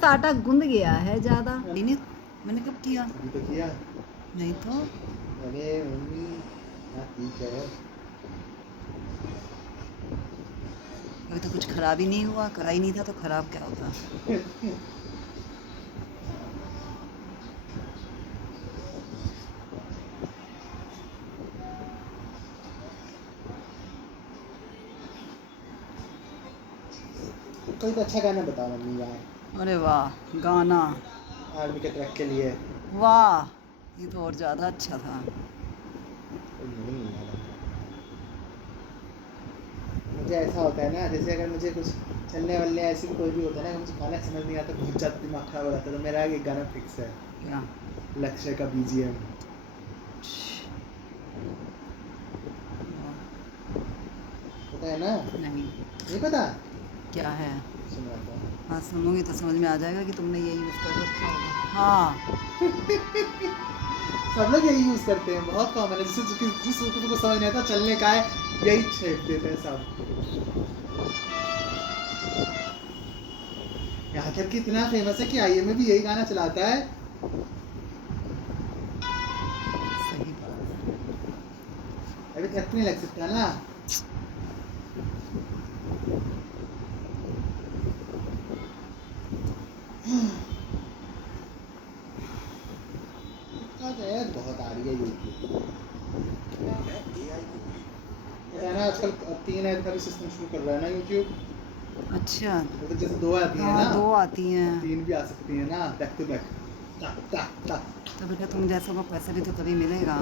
सा आटा गूंद गया है ज़्यादा। नहीं, मैंने कब किया? अभी तो किया नहीं तो। अरे मम्मी हाँ ठीक है। अभी तो कुछ खराब ही नहीं हुआ, करा ही नहीं था तो खराब क्या होता। कोई तो अच्छा गाना बताओ मम्मी यार। अरे वाह, गाना। आर्मी के ट्रैक के लिए। वाह, ये तो और ज़्यादा अच्छा था। नहीं यार, मुझे ऐसा होता है ना, जैसे अगर मुझे कुछ चलने वालने ऐसी कोई भी होता है ना, मुझे गाना समझ नहीं आता, बहुत ज़्यादा दिमाग खराब हो जाता है, तो मेरा एक गाना फिक्स है, क्या? लक्ष्य का BGM। पता है ना? नहीं। नहीं पता? क्या है? सुनाता हूँ। हाँ, सुनूंगी तो समझ में आ जाएगा कि तुमने यही यूज़ कर रखा होगा। हाँ। सब लोग यही यूज़ करते हैं, बहुत कॉमन है, जिस को समझ नहीं आता चलने का है, यही छेप देते हैं सब। यहाँ तक कि इतना फेमस है कि IM में भी यही गाना चलाता है। सही बात है। अभी तक नहीं लग सकता ना। ऐड बहुत आ रही है यूट्यूब है ना आजकल। 3 ऐड का भी सिस्टम शुरू कर रहा है ना यूट्यूब। अच्छा। तो जैसे 2 आती है हाँ, ना, 2 आती हैं। 3 भी आ सकती है ना, बैक टू बैक। टक टक टक। तो बेटा तुम जैसों को पैसे भी तो तभी मिलेगा।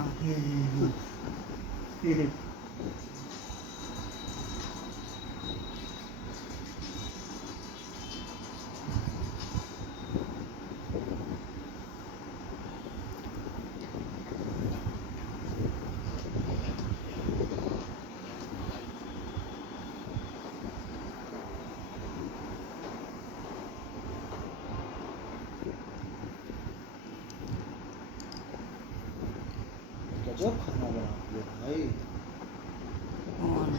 गजब खाना बनाती है भाई। कौन?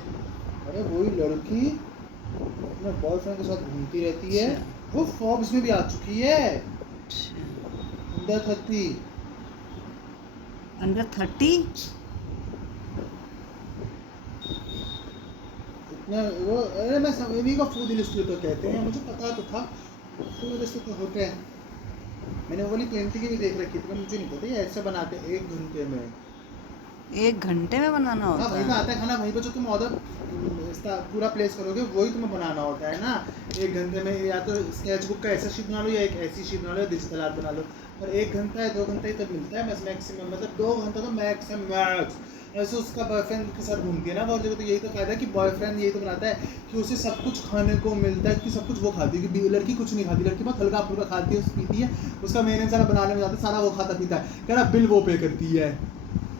अरे वही लड़की अपने बॉयफ्रेंड के साथ घूमती रहती है, अच्छा। वो फोर्ब्स में भी आ चुकी है। अच्छा। अंडर 30। अंडर 30? इतना वो, अरे मैं इन्हीं को फूड इलस्ट्रेटर कहते हैं, मुझे पता तो था फूड इलस्ट्रेटर होते हैं। मैंने वो वाली प्लेंटी की भी देख रखी थी, मुझे नहीं पता ये ऐसे बनाते हैं 1 घंटे में। 1 घंटे में बनाना हाँ होता वहीं पे है? आता है खाना, वहीं पे जो तुम ऑर्डर पूरा प्लेस करोगे वही तुम्हें बनाना होता है ना 1 घंटे में। या तो स्केच बुक का ऐसा शीट बना लो या एक ऐसी शीट बना लो, डिजिटल आर्ट बना लो। और 1 घंटा या 2 घंटा ही तक मिलता है बस मैक्सिमम, मतलब 2 घंटा तो मैक्स। ऐसे उसका बॉयफ्रेंड के साथ घूमती है ना बहुत जगह, तो यही तो फायदा है कि बॉयफ्रेंड यही तो बनाता है कि उसे सब कुछ खाने को मिलता है, कि सब कुछ वो खाती है, कि लड़की कुछ नहीं खाती, लड़की बहुत हल्का फुल्का खाती है, पीती है, उसका मेहनत सारा बनाने में जाता है, सारा वो खाता पीता है, कह रहा बिल वो पे करती है,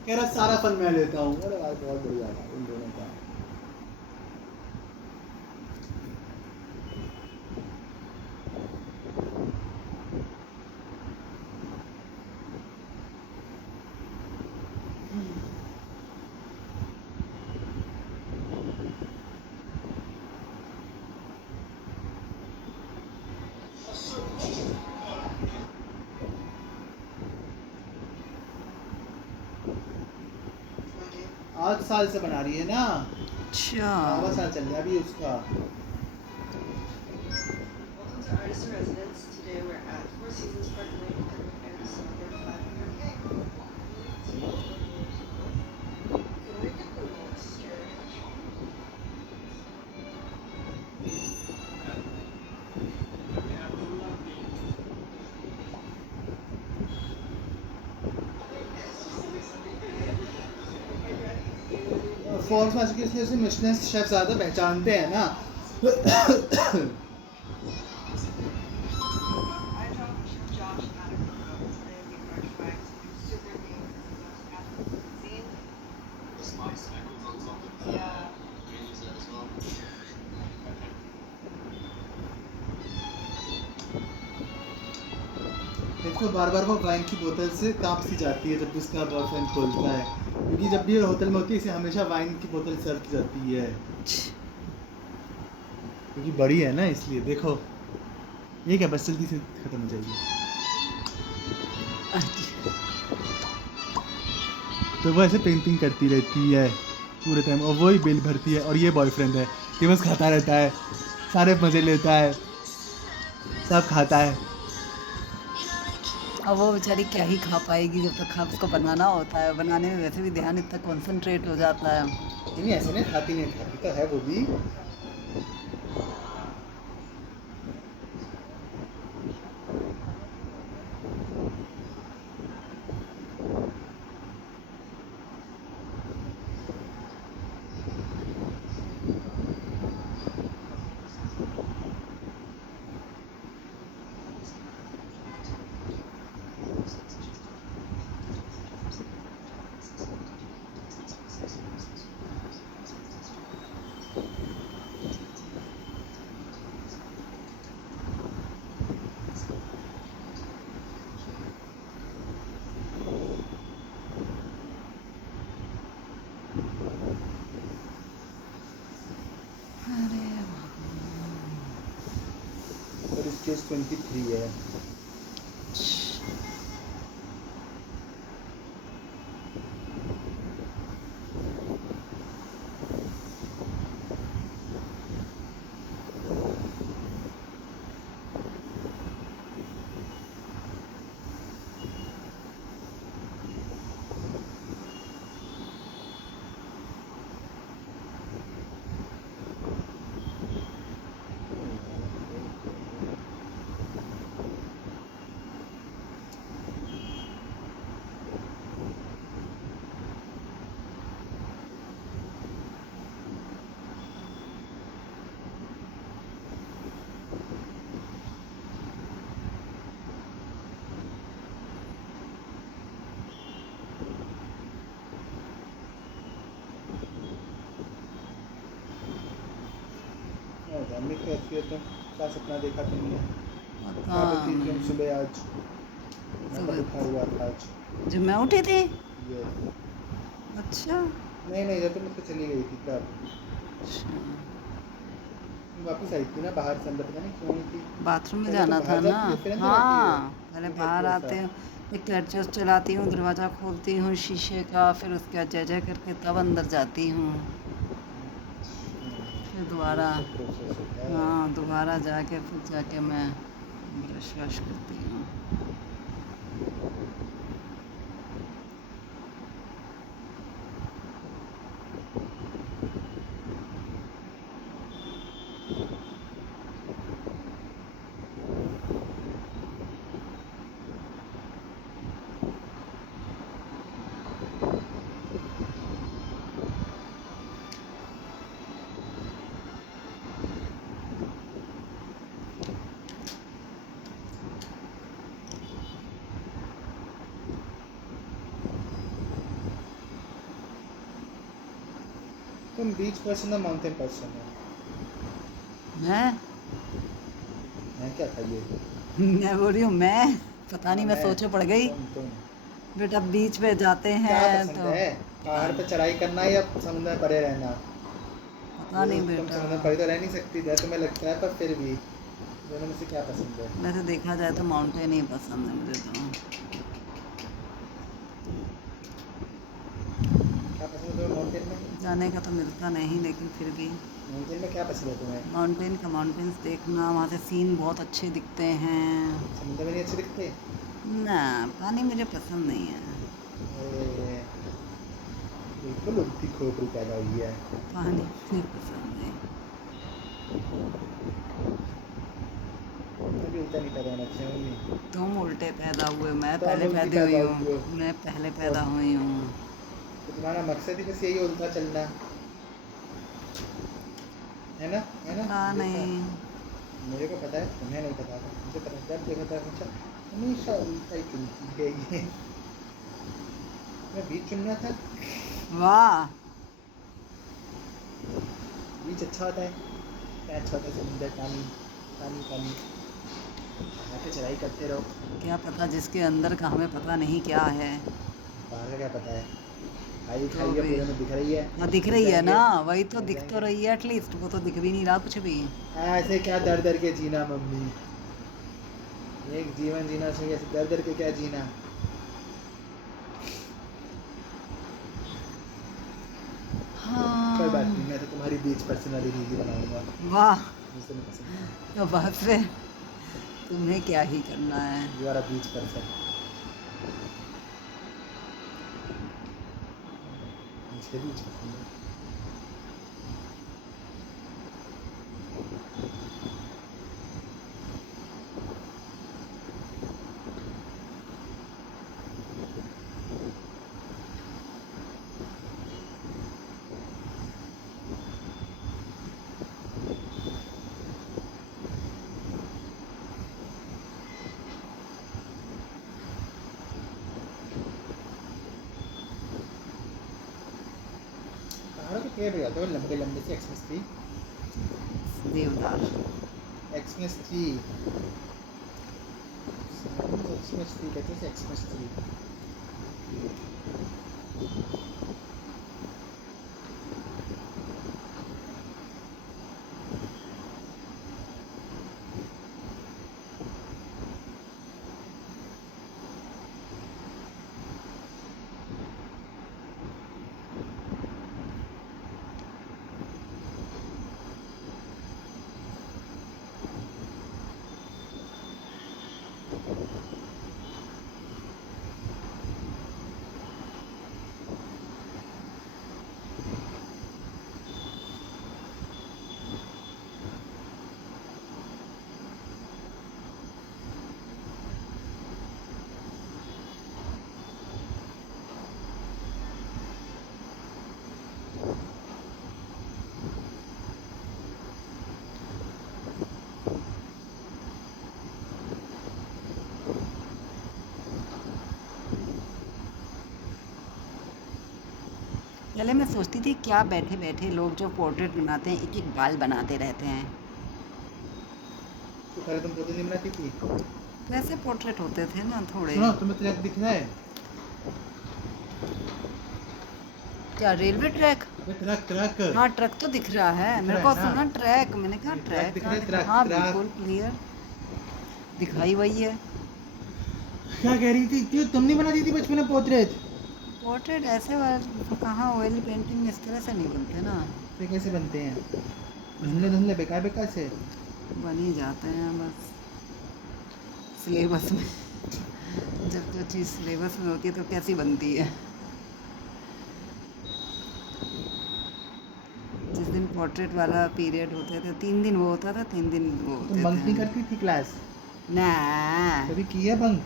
कह रहा सारा फन मैं लेता हूँ। अरे भाई बहुत बढ़िया था इन दोनों का। आज साल से बना रही है ना, अच्छा। 9वां साल चल रहा है अभी उसका। Welcome to Artist in Residence. Today we're at Four Seasons Park Lane and we're here to celebrate 500K. Can we get the monster? Forms में आ चुकी है इसलिए उसे मिशेलिन शेफ ज़्यादा पहचानते हैं ना। I dropped Chef Josh out of Provo. Today we are trying something super new. This is our Scotland cuisine. Yeah. देखो बार बार वो वाइन की बोतल से कांप सी जाती है जब भी उसका बॉयफ्रेंड खोलता है, क्योंकि जब भी ये होटल में होती है इसे हमेशा वाइन की बोतल सर्व की जाती है, क्योंकि बड़ी है ना इसलिए। देखो एक है बस, जल्दी से खत्म हो जाएगी। अच्छा, तो वो ऐसे पेंटिंग करती रहती है पूरे टाइम, और वही बिल भरती है, और ये बॉयफ्रेंड है, ये बस खाता रहता है, सारे मज़े लेता है, सब खाता है। अब वो बेचारी क्या ही खा पाएगी जब तक खा उसको बनाना होता है, बनाने में वैसे भी ध्यान इतना कंसंट्रेट हो जाता है। नहीं ऐसे नहीं खाती, नहीं खाती तो है वो भी। अरे और स्टेज 23 है। मम्मी कहती है, तुम क्या सपना देखा तुमने? पता कहाँ पे थी तुम नहीं। सुबह आज? मैं सुबह उठा हुआ था आज। जब मैं उठी थी। ये अच्छा। नहीं नहीं, जब तुम मुझसे चली गई थी तब अच्छा, वापस आई थी ना बाहर से, अंदर पता नहीं क्यों नहीं थी। बाथरूम में पहले तो जाना था बाहर ना। जाती है, फिर अंदर आती है। हाँ, पहले ये बाहर कैसे आते ऐसा? हूँ, एक टर्चस चलाती हूँ, दरवाज़ा खोलती हूँ शीशे का, फिर उसके बाद जय जय करके तब अंदर जाती हूँ। फिर ये दोबारा, सब प्रोसेस होता है। हाँ दोबारा जाके फिर जाके मैं ब्रश वश करती हूँ। तुम बीच पर्सन हो माउंटेन पर्सन हो? मैं क्या था ये? मैं बोल रही हूँ मैं, पता नहीं, मैं सोचे पड़ गई। तुम बेटा बीच पे जाते क्या हैं पसंद तो है? पहाड़ पे चढ़ाई करना या समुद्र में पड़े रहना? पता नहीं तुम बेटा। समुद्र में पड़े तो रह नहीं सकती, जैसे तुम्हें लगता है, पर फिर भी दोनों में से क्या पसंद है? वैसे देखा जाए तो माउंटेन ही पसंद है मुझे तो। क्या पसंद है तुम्हें माउंटेन में? जाने का तो मिलता नहीं लेकिन फिर भी माउंटेन में क्या पसंद है तुम्हें? माउंटेन का, माउंटेन्स देखना, वहाँ से सीन बहुत अच्छे दिखते हैं। समुद्र में नहीं अच्छे दिखते? ना, पानी मुझे पसंद नहीं है। अरे, बिल्कुल उल्टी खोपड़ी पैदा हुई है। पानी मुझे पसंद नहीं। अभी उल्टा नहीं पैदा होना चाहिए मम्मी। तुम उल्टे पैदा हुए, मैं तो पहले अब उल्टी पैदा हुई पैदा हुई हो। हूँ, मैं पहले पैदा हुई हूँ। तो तुम्हारा मकसद ही बस यही उल्टा चलना है ना? है ना? पता देखा, नहीं। मेरे को पता है, तुम्हें नहीं पता था, मुझे पता है। जब देखा था हमेशा हमेशा उल्टा ही चुनती है ये। मैं बीच चुनना था। वाह, बीच अच्छा होता है, क्या अच्छा होता है? समुद्र, पानी पानी पानी, यहाँ पे चढ़ाई करते रहो। क्या पता जिसके अंदर का हमें पता नहीं क्या है। बाहर का क्या पता है? खाई तो खाई है, भी पूरे में दिख रही है। हाँ दिख गिर रही है जाएंगे, ना, वही तो गिर दिख तो जाएंगे। रही है एटलीस्ट, वो तो दिख भी नहीं रहा कुछ भी। ऐसे क्या दर दर के जीना मम्मी? एक जीवन जीना चाहिए, ऐसे दर दर के क्या जीना। कोई बात हाँ। नहीं, मैं तो तुम्हारी बीच पर्सनली दीदी बनाऊंगा, वाह, मुझे नहीं पसंद है। तो बस फिर तुम्हें क्या ही करना है। You are a beach person, मुझे बीच पसंद है। पहाड़ों के पेड़ जाते हो लंबे लंबे से, एक्समस ट्री, देवदार। एक्समस ट्री, एक्समस ट्री कहते हैं, एक्समस ट्री। पहले मैं सोचती थी क्या बैठे बैठे लोग जो पोर्ट्रेट बनाते हैं एक एक बाल बनाते रहते हैं। तो पहले तुम पोते नहीं बनाती थी। वैसे पोर्ट्रेट होते थे ना थोड़े। सुनो, तुम्हें ट्रैक दिख रहा है? क्या रेलवे ट्रैक? अबे ट्रक ट्रक हाँ ट्रक तो दिख रहा है, दिख मेरे रहा को है ना? सुना ट्रैक, मैंने कहा ये ट्रक ट्रैक दिख कहाँ रहा है, दिख रहा? ट्रक, हाँ ट्रक। बिल्कुल क्लियर दिखाई वही है। क्या कह रही थी? क्यों तुम नहीं बनाती थी बचपन में पोर्ट्रेट? पोर्ट्रेट ऐसे वाले कहाँ, ऑयल पेंटिंग इस तरह से नहीं बनते ना। फिर कैसे बनते हैं? धुंधले धुंधले बेकार बेकार से। बन ही जाते हैं बस सिलेबस में। जब जो चीज़ सिलेबस में होती है तो कैसी बनती है। जिस दिन पोर्ट्रेट वाला पीरियड होते थे 3 दिन वो होता था, 3 दिन वो तो होते तुम बंक नहीं थे। करती थी क्लास? ना कभी किया बंक?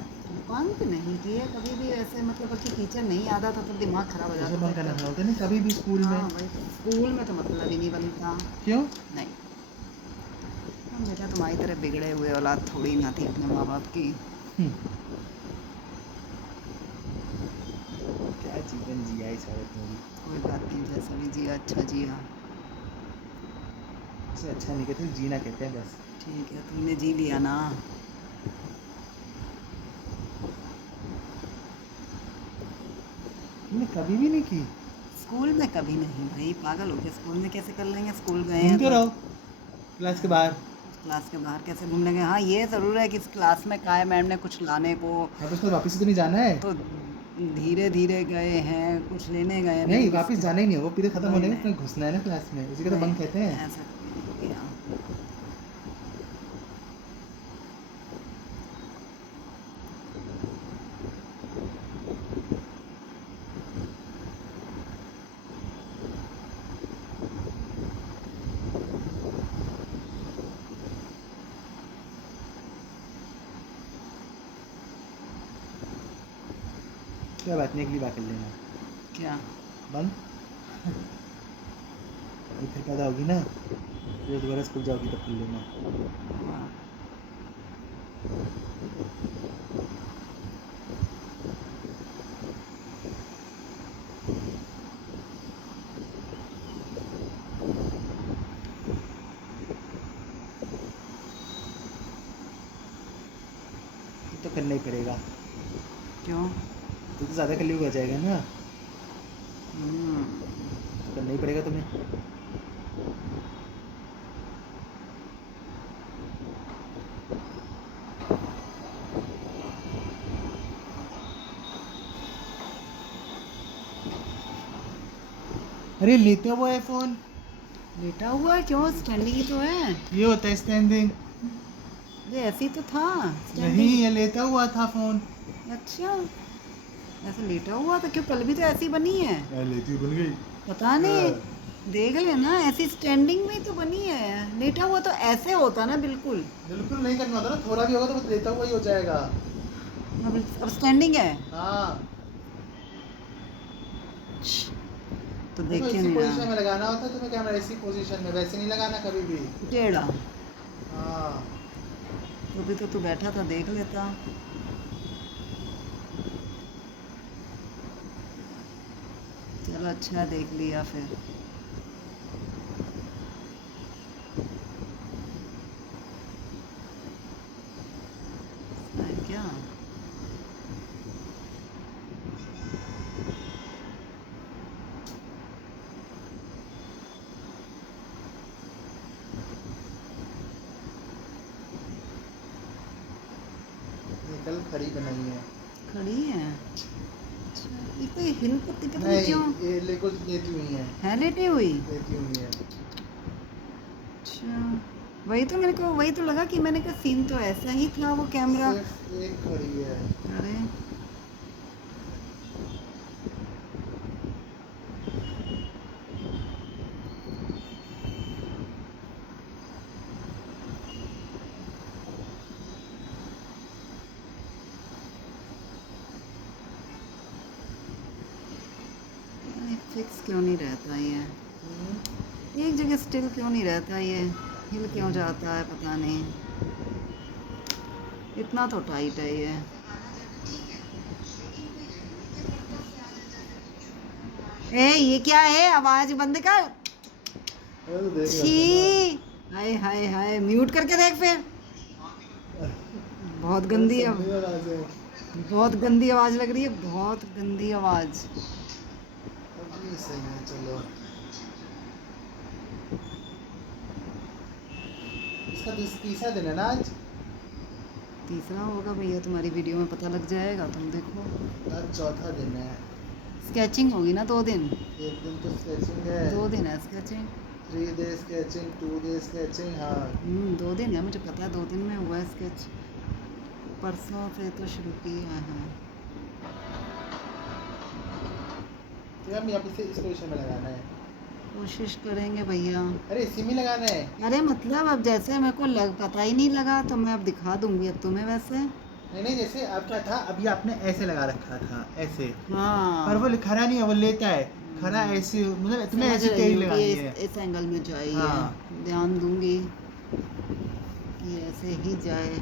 बंक नहीं किए कभी भी ऐसे, मतलब बल्कि टीचर नहीं आता था तो दिमाग खराब हो जैसे जाता बंक करना था। होता नहीं कभी भी स्कूल हाँ में? भाई स्कूल में तो मतलब ही नहीं बनता। क्यों? नहीं, हम बेटा तुम्हारी तरह बिगड़े हुए औलाद थोड़ी ना थी अपने माँ बाप की। क्या जीवन जिया इस औरत ने भी। कोई बात नहीं, जैसा भी जिया अच्छा जिया। उसे अच्छा नहीं कहते, जीना कहते हैं बस। ठीक है तुमने जी लिया ना। तुमने कभी भी नहीं की? स्कूल में कभी नहीं भाई, पागल हो गए, स्कूल में कैसे कर लेंगे, स्कूल गए हैं घूमते तो। रहो क्लास के बाहर। क्लास के बाहर कैसे घूमने गए? हाँ ये ज़रूर है कि इस क्लास में कहा है मैम ने कुछ लाने को, हाँ तो उसको वापस तो नहीं जाना है? तो धीरे धीरे गए हैं, कुछ लेने गए हैं, नहीं, नहीं वापस जाना ही नहीं है, वो पीरियड खत्म नहीं होने में नहीं तुम्हें घुसना है ना क्लास में, उसी का तो नहीं, बंक कहते हैं। ऐसा कभी नहीं किया। क्या बात नहीं, अगली बार कर लेना क्या? बंक। ये फिर पैदा होगी ना, जब दोबारा स्कूल जाओगी तब कर लेना। हाँ। तो करना ही पड़ेगा, क्यों? तो ज़्यादा कलयुग हो जाएगा ना, हम्म, तो करना ही पड़ेगा तुम्हें। अरे लेते हुआ है फोन, लेटा हुआ है क्यों? स्टैंडिंग ही तो है। ये होता है स्टैंडिंग। ये ऐसे ही तो था नहीं, स्टैंडिंग। ये लेता हुआ था फोन। अच्छा, ऐसे लेटा हुआ था क्यों? कल भी तो ऐसी बनी है। यार लेती बन गई। पता नहीं, देख लेना, ऐसी स्टैंडिंग में ही तो बनी है। लेटा हुआ तो ऐसे होता ना बिल्कुल। बिल्कुल नहीं करना होता ना, थोड़ा भी होगा तो वो लेता हुआ ही हो जाएगा। अब स्टैंडिंग है। हाँ, तो देखो देखे इसी नहीं पोजीशन ना, में लगाना होता है तुम्हें कैमरा, इसी पोजीशन में, वैसे नहीं लगाना कभी भी। टेढ़ा। हाँ, तो भी तो तू बैठा था, देख लेता। चलो अच्छा, देख लिया फिर। है क्या? ये कल खड़ी बनाई है। खड़ी है? अच्छा, ये तो हिल पत्ती पता नहीं नहीं, क्यों ये लेको लेती हुई है लेटी हुई। लेती हुई है। अच्छा, वही तो मेरे को, वही तो लगा कि मैंने कहा सीन तो ऐसा ही था वो कैमरा। सिर्फ एक खड़ी है। अरे फिक्स क्यों नहीं रहता ये? एक जगह स्टिल क्यों नहीं रहता ये? हिल क्यों जाता है पता नहीं। इतना तो टाइट है ये। ए ये क्या है? आवाज बंद कर। अरे तो देख छी, रहा हाय हाय हाय, म्यूट करके देख फिर। बहुत था ना। गंदी समझ में आ जाए। बहुत गंदी आवाज लग रही है, बहुत गंदी आवाज। अभी सही है, चलो। इसका तीसरा दिन है ना आज। तीसरा होगा भैया, तुम्हारी वीडियो में पता लग जाएगा, तुम देखो। आज चौथा दिन है। स्केचिंग होगी ना 2 दिन। एक दिन तो स्केचिंग है। 2 दिन है sketching. 3 day sketching, 2 day sketching. हाँ, 2 दिन है, मुझे पता है 2 दिन में हुआ है स्केच। परसों से तो शुरू किया है। तो हम यहाँ पे इस पोजीशन में लगाना है। कोशिश करेंगे भैया। अरे इसी में लगाना है। अरे मतलब अब जैसे मेरे को पता ही नहीं लगा, तो मैं अब दिखा दूंगी अब तुम्हें वैसे। नहीं नहीं, जैसे आपका था अभी आपने ऐसे लगा रखा था, ऐसे। हाँ, पर वो खड़ा नहीं है, वो लेता है। खड़ा ऐसे, मतलब तुम्हें समझ ऐसे रही तेरी हूँ कि लगानी है। इस एंगल में जाए ये। हाँ। ध्यान दूंगी कि ऐसे ही जाए।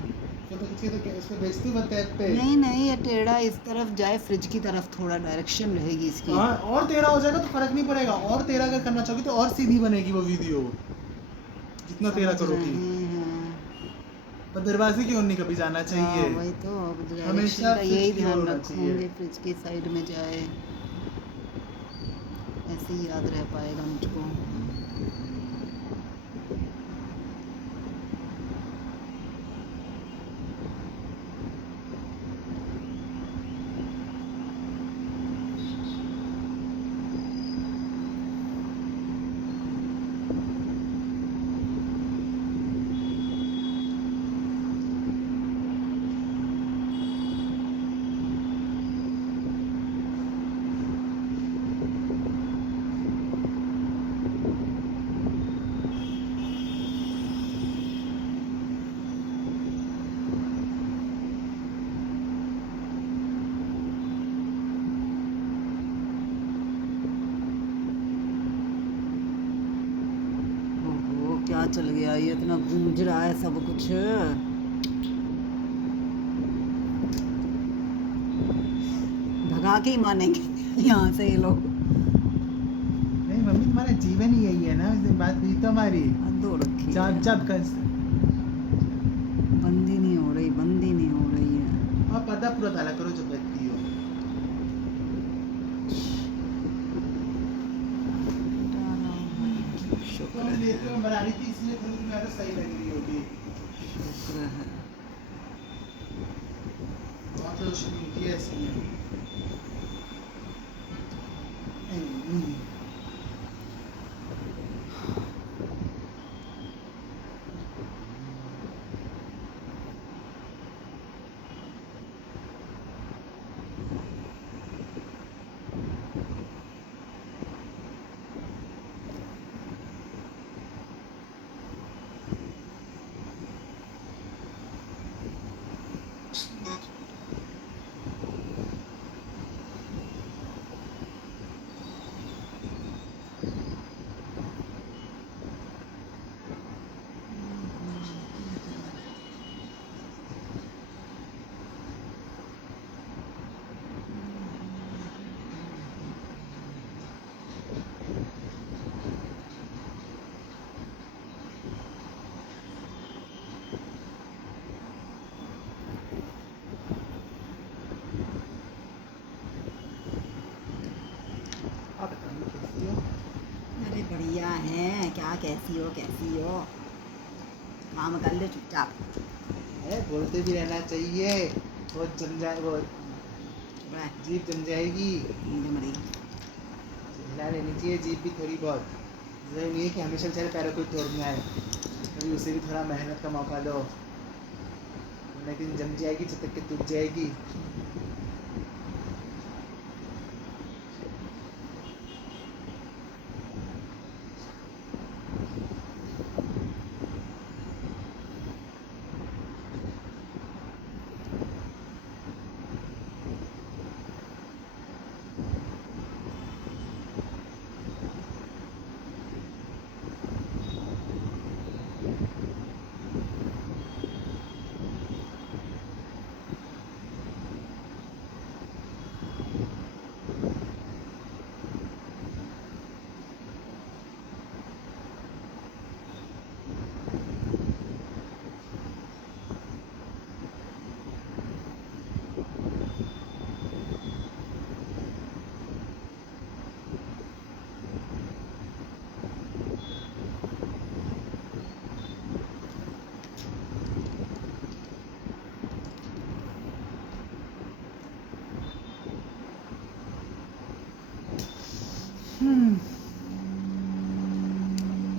तो किसी तो इसको बेचती मत है पे। नहीं नहीं, ये टेढ़ा इस तरफ जाए, फ्रिज की तरफ, थोड़ा डायरेक्शन रहेगी इसकी। हाँ, और तेरा हो जाएगा तो फर्क नहीं पड़ेगा, और तेरा अगर करना चाहोगी तो और सीधी बनेगी वो वीडियो, जितना तेरा समझ करोगी। रहे हैं। पर दरवाजे की ओर नहीं कभी जाना हाँ चाहिए। वही तो, अब डायरेक्शन हमेशा का फ्रिज यही की ओर ध्यान होना रखूंगी, चाहिए। फ्रिज की साइड में जाए, ऐसे ही याद रह पाएगा मुझको। ओहो, क्या चल गया ये? इतना गूंज रहा है सब कुछ। भगा के ही मानेंगे यहाँ से ये लोग। नहीं मम्मी, तुम्हारा जीवन ही यही है ना, इस बात भी तो हमारी। हद हो रखी है। जब जब कर बंदी नहीं हो रही, बंदी नहीं हो रही है। और पर्दा पूरा ताला करो जब बैठती हो। शुक्र तुम है, लेते हो बना रही थी इसलिए थोड़ी तुम्हें तो सही लग रही होगी। शुक्र है। बहुत रोशनी होती है इसमें। कैसी हो काम कर ले चुपचाप। बोलते भी रहना चाहिए, बहुत जम जाए वो बड़ा जीप जम जाएगी। नींद मरी। हिला लेनी चाहिए जीप भी थोड़ी बहुत, जरूरी नहीं है कि हमेशा बेचारे पैरों को ही तोड़ना है, कभी उसे भी थोड़ा मेहनत का मौका दो, वरना एक दिन जम जाएगी चटक के टूट जाएगी।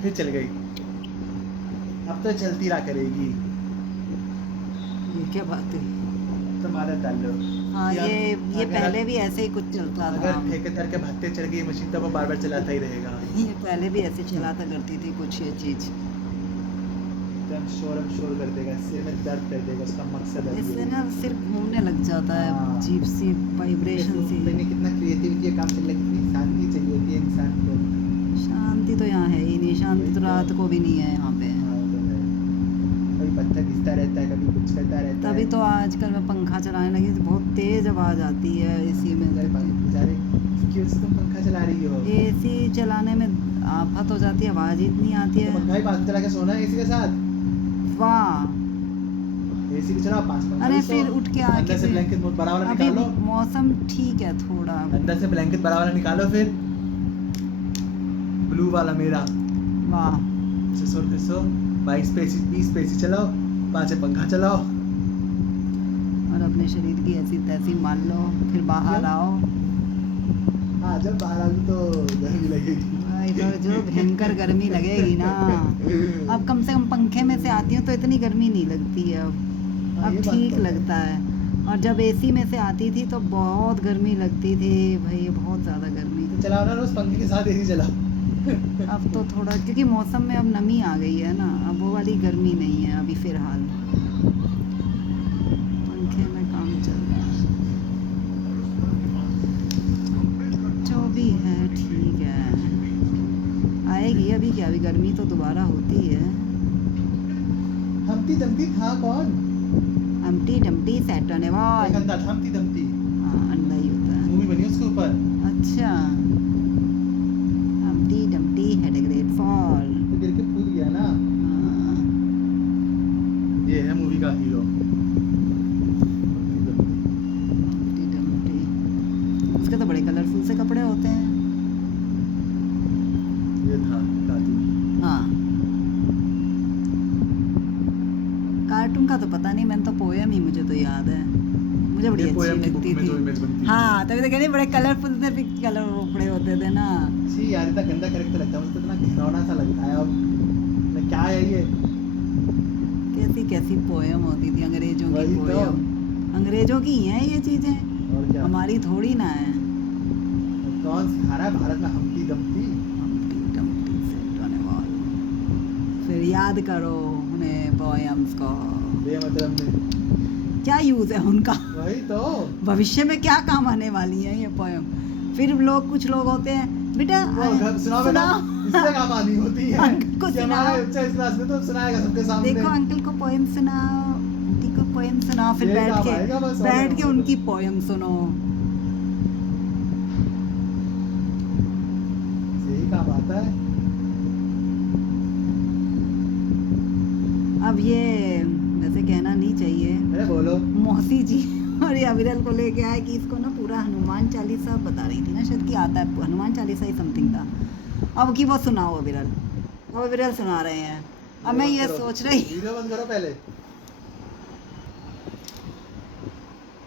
फिर चल गई, अब तो चलती रहा करेगी। ये क्या बात है? तो आदत डाल लो। हाँ, कि अब ये अगर पहले आप- भी ऐसे ही कुछ चलता था। अगर ठेकेदार के भत्ते चढ़ गई मशीन तो वो बार बार चलाता ही रहेगा। ये पहले भी ऐसे चलाता करती थी कुछ ये चीज। एकदम शोर कर देगा, सिर में दर्द कर देगा, उसका मकसद है इससे ये। ना सिर घूमने लग जाता है, हाँ। अजीब सी वाइब्रेशन सी। मैंने कितना क्रिएटिविटी का काम चल रहा है, कितनी शांति चाहिए होती है इंसान को। शांति तो यहाँ है ही नहीं, शांति तो रात को भी नहीं है यहाँ पे। हाँ, वो तो है। कभी पत्थर घिसता रहता है, कभी कुछ करता रहता है। तभी तो आजकल मैं पंखा चलाने लगी तो बहुत तेज आवाज आती है एसी में। बेचारे क्यों से तुम पंखा चला रही हो? एसी चलाने में आफत हो जाती है, आवाज इतनी आती तो पंखा है। ही पास चला के सोना है इसी के साथ। वाह। एसी भी चलाओ, 5 पंखा अरे भी सो। फिर उठ के आके अंदर से फिर- ब्लैंकेट बड़ा वाला अभी निकालो। मौसम ठीक है थोड़ा। अंदर से ब्लैंकेट बड़ा वाला निकालो, फिर ब्लू वाला मेरा वाह। सो 22 पे एसी, 20 पे एसी चलाओ, 5 पंखा चलाओ। और अपने शरीर की ऐसी तैसी मान लो, फिर बाहर आओ। हाँ, जब बाहर आओगी तो गर्मी लगेगी। भाई तो जो भयंकर गर्मी लगेगी ना। अब कम से कम पंखे में से आती हूँ तो इतनी गर्मी नहीं लगती है अब। हाँ, ये अब बात ठीक तो है। लगता है। और जब एसी में से आती थी तो बहुत गर्मी लगती थी भाई, बहुत ज़्यादा गर्मी। तो चलाओ ना रोज पंखे के साथ एसी चलाओ। अब तो थोड़ा क्योंकि मौसम में अब नमी आ गई है ना, अब वो वाली गर्मी नहीं है अभी फिलहाल। पंखे में काम चल रहा है, जो भी है ठीक है। आएगी अभी क्या, अभी गर्मी तो दोबारा होती है। हमती दमती था कौन? हम्टी डम्टी सैटर्न एक वाल। अंडा था, हमती दमती हाँ, अंडा ही होता है। मूवी बनी उसके ऊपर। अच्छा। Humpty Dumpty had a great fall. तो गिर के फूट गया ना। ये है मूवी का हीरो। Humpty Dumpty. उसके तो बड़े कलरफुल से कपड़े होते हैं। ये था कार्टून। हाँ, कार्टून का तो पता नहीं, मैंने तो पोयम ही मुझे तो याद है, मुझे बड़ी ये अच्छी पोयम की बुक लगती में जो थी। इमेज बनती थी। हाँ, तभी तो कह रही बड़े कलरफुल से भी कलर कपड़े होते थे ना। छी यार, इतना गंदा कैरेक्टर लगता है मुझे, तो इतना घिनौना सा लगता है। अब मैं क्या है ये? कैसी कैसी पोयम होती थी अंग्रेजों की वही तो। पोयम। अंग्रेजों की ही हैं ये चीजें, और क्या? हमारी थोड़ी ना है। कौन सिखा रहा है भारत में Humpty Dumpty? Humpty Dumpty sat on a wall. फिर याद करो उन्हें पोयम्स को, बेमतलब में। क्या यूज है उनका, वही तो। भविष्य में क्या काम आने वाली है ये पोयम। फिर लोग, कुछ लोग होते हैं बेटा वो सुनाओ बेटा, इससे काम आनी होती है। अंकल को कि हमारा सुनाओ। बच्चा इस क्लास में तो सुनाएगा सबके सामने। देखो अंकल को पोयम सुनाओ, आंटी को पोयम सुनाओ, फिर यही बैठ काम आएगा बस, और बैठ के क्या उनकी पोयम सुनो। यही काम आता है। अब ये वैसे कहना नहीं चाहिए, अरे बोलो। मौसी जी और ये अविरल को लेके आए कि इसको ना पूरा हनुमान चालीसा बता रही थी ना शायद, कि आता है हनुमान चालीसा ही समथिंग था। अब की वो सुनाओ अविरल। वो विरल सुना रहे हैं। अब मैं ये सोच रही वीडियो बंद करो पहले।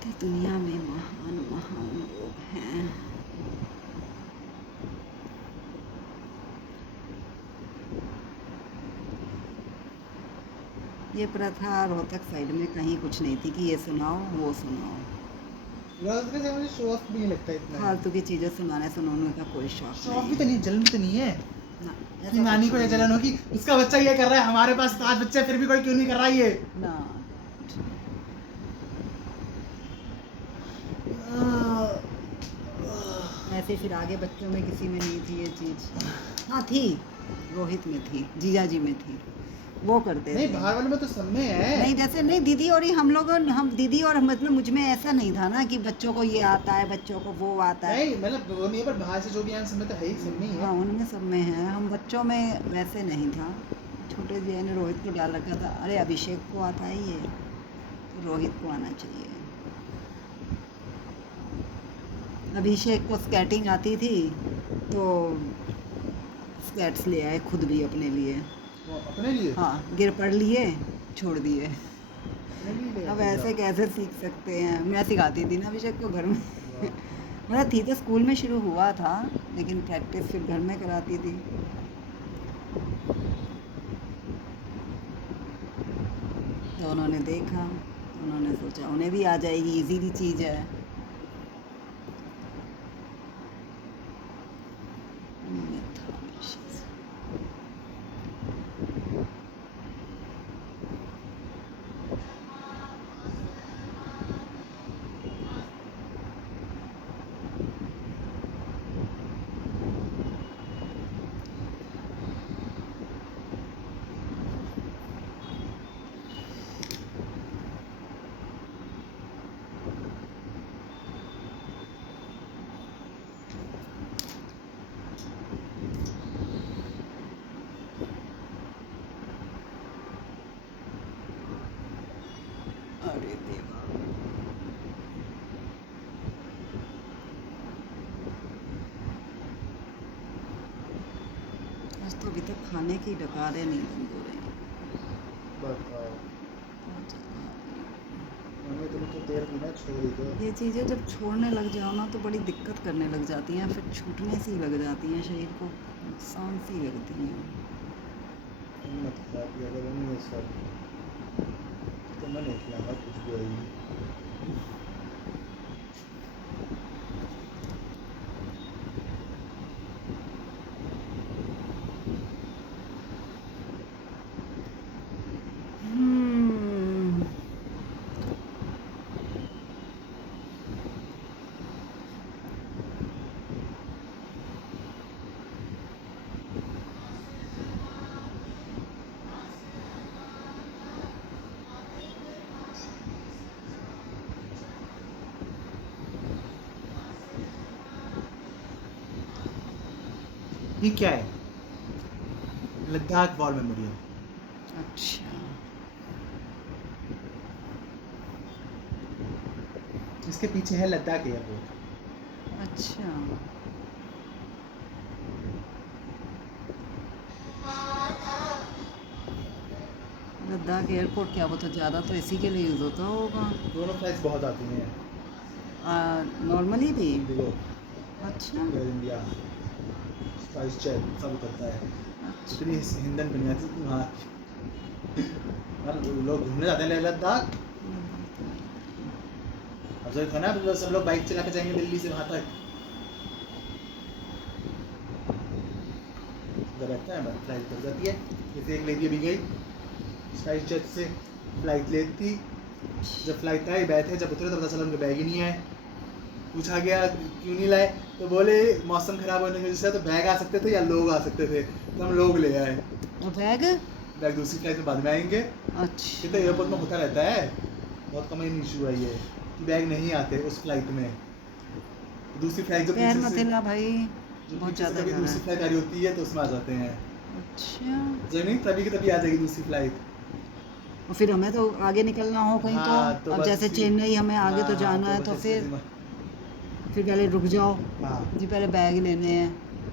कि दुनिया में महान महान लोग हैं। ये प्रथा रोहतक साइड में कहीं कुछ नहीं थी कि ये सुनाओ वो सुनाओ। रोहतक से मुझे शो ऑफ भी नहीं लगता इतना। फालतू की चीज़ें सुनाने सुनाने का कोई शौक शो ऑफ भी नहीं तो नहीं, जलन तो नहीं है ना, कि ऐसा नानी कुछ को ये नहीं। जलन हो कि उसका बच्चा ये कर रहा है, हमारे पास 5 बच्चे हैं, फिर भी कोई क्यों नहीं कर रहा ये। ना ऐसे फिर आगे बच्चों में किसी में नहीं थी ये चीज़। हाँ थी, रोहित में थी, जीजा जी में थी, वो करते नहीं, थे। बाहर वाले में तो सब में है। नहीं जैसे नहीं दीदी और ही हम लोग, हम दीदी और मतलब मुझ में ऐसा नहीं था ना कि बच्चों को ये आता है बच्चों को वो आता है। नहीं मतलब वो नहीं है, पर बाहर से जो भी आए सब में तो है ही, सब में ही हाँ है। उनमें सब में है, हम बच्चों में वैसे नहीं था। छोटे जी ने रोहित को डाल रखा था, अरे अभिषेक को आता है ये तो रोहित को आना चाहिए। अभिषेक को स्केटिंग आती थी तो स्केट्स ले आए खुद भी अपने लिए। वो अपने लिए, हाँ गिर पड़ लिए छोड़ दिए। अपने लिए ले अब आते ऐसे हैं। कैसे सीख सकते हैं, मैं सिखाती थी ना अभिषेक को घर में। वाह। मतलब थी तो स्कूल में शुरू हुआ था लेकिन प्रैक्टिस फिर घर में कराती थी। तो उन्होंने देखा, उन्होंने सोचा उन्हें भी आ जाएगी, इजी भी चीज़ है। उन्होंने था हमेशा से। अरे देवा, आज तो अभी तक खाने की डकारें नहीं बंद हो रही। बताओ, बहुत ज़्यादा। मम्मी तुम तो तेल पीना छोड़ ही दो। ये चीज़ें जब छोड़ने लग जाओ ना तो बड़ी दिक्कत करने लग जाती हैं, फिर छूटने सी लग जाती हैं, शरीर को नुकसान सी लगती हैं। तुम मत खा पिया करो नहीं ये सब, तो मैं नहीं खिलाऊंगा कुछ भी होगी। हम्म, ये क्या है? Ladakh war memorial. अच्छा इसके पीछे है लद्दाख एयरपोर्ट। अच्छा लद्दाख एयरपोर्ट क्या, वो तो ज़्यादा तो इसी के लिए यूज़ होता होगा। दोनों फ्लाइट्स बहुत आती हैं, नॉर्मली भी। इंडिगो, अच्छा एयर इंडिया, स्पाइस जेट सब करता है। अच्छा इतनी हिंदन बनी आती है वहाँ। लोग घूमने जाते हैं लद्दाख। अब जो था ना सब लोग बाइक चला के जाएंगे दिल्ली से वहाँ तक, उधर रहता है, फ्लाइट कर जाती है। जैसे एक लेडी अभी गई स्पाइस जेट से, फ्लाइट लेती, जब फ्लाइट आई बैठे, जब उतरे तो पता चला उनके बैग ही नहीं है। पूछा गया क्यों नहीं लाए, तो बोले मौसम खराब होने की वजह से, तो बैग आ सकते थे या लोग आ सकते थे, तो हम लोग ले आए। और बैग बैग दूसरी फ्लाइट में बाद में आएंगे। अच्छा ये तो एयरपोर्ट में होता रहता है, बहुत कॉमन इशू है ये कि बैग नहीं आते उस फ्लाइट में। दूसरी फ्लाइट जो पैर पीछे मत से, हिला भाई, जो बहुत पीछे से ज़्यादा कभी कर रहा दूसरी है। फ्लाइट आ रही होती है तो उसमें आ जाते हैं। अच्छा जो नहीं तभी की तभी आ जाएगी दूसरी फ्लाइट। और फिर हमें तो आगे निकलना हो कहीं हाँ, तो अब बस जैसे इसी- चेन्नई हमें आगे तो हाँ, जाना है बस तो ऐसे फिर ऐसे- फिर पहले रुक जाओ हाँ जी, पहले बैग लेने हैं,